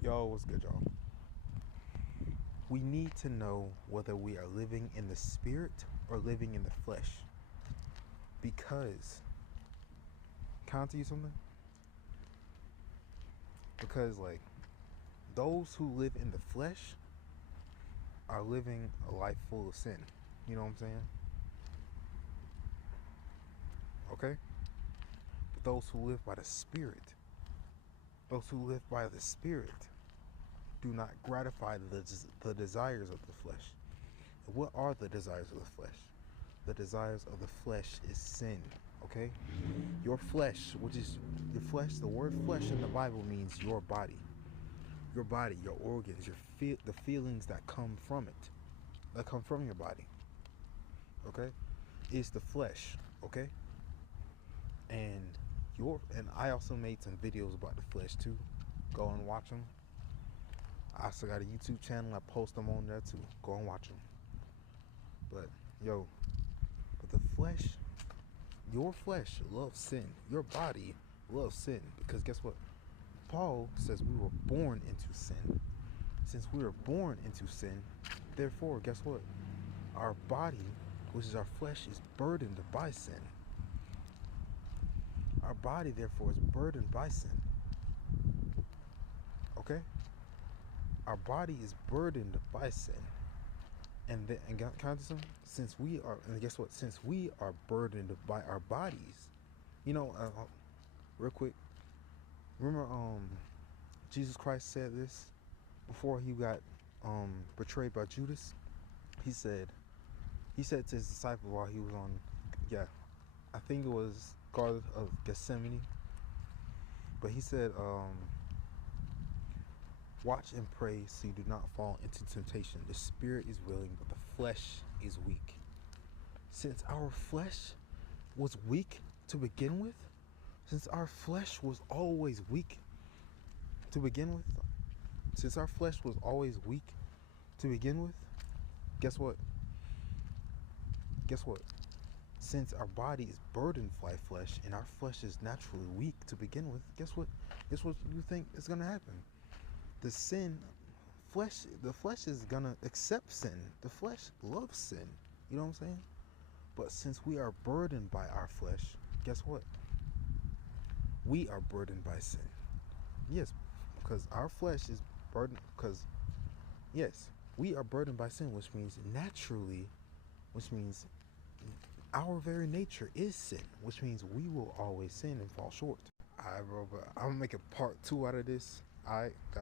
Yo, what's good, y'all? We need to know whether we are living in the spirit or living in the flesh. Because, can I tell you something? Because, like, those who live in the flesh are living a life full of sin. You know what I'm saying? Okay? But those who live by the spirit, do not gratify the desires of the flesh. And what are the desires of the flesh? The desires of the flesh is sin. Okay? Your flesh, which is your flesh, the word flesh in the Bible means your body. Your body, your organs, the feelings that come from it, that come from your body. Okay? Is the flesh. Okay? And I also made some videos about the flesh too. Go and watch them. I also got a YouTube channel. I post them on there too. Go and watch them. But but the flesh, your flesh loves sin. Your body loves sin because guess what? Paul says we were born into sin. Since we were born into sin, therefore, guess what? Our body, which is our flesh, is burdened by sin. Our body, therefore, is burdened by sin. Okay? Our body is burdened by sin. And can I do something? Guess what? Since we are burdened by our bodies, real quick, remember, Jesus Christ said this before he got betrayed by Judas. He said to his disciple while he was on, I think it was Garden of Gethsemane, but he said, watch and pray so you do not fall into temptation. The spirit is willing, but the flesh is weak. Since our flesh was weak to begin with, since our flesh was always weak to begin with, guess what? Since our body is burdened by flesh and our flesh is naturally weak to begin with, guess what you think is going to happen? The flesh is going to accept sin. The flesh loves sin. You know what I'm saying? But since we are burdened by our flesh, guess what? We are burdened by sin. Yes, because our flesh is burdened, we are burdened by sin, which means our very nature is sin, which means we will always sin and fall short. Alright, bro, but I'm gonna make a part 2 out of this. Alright.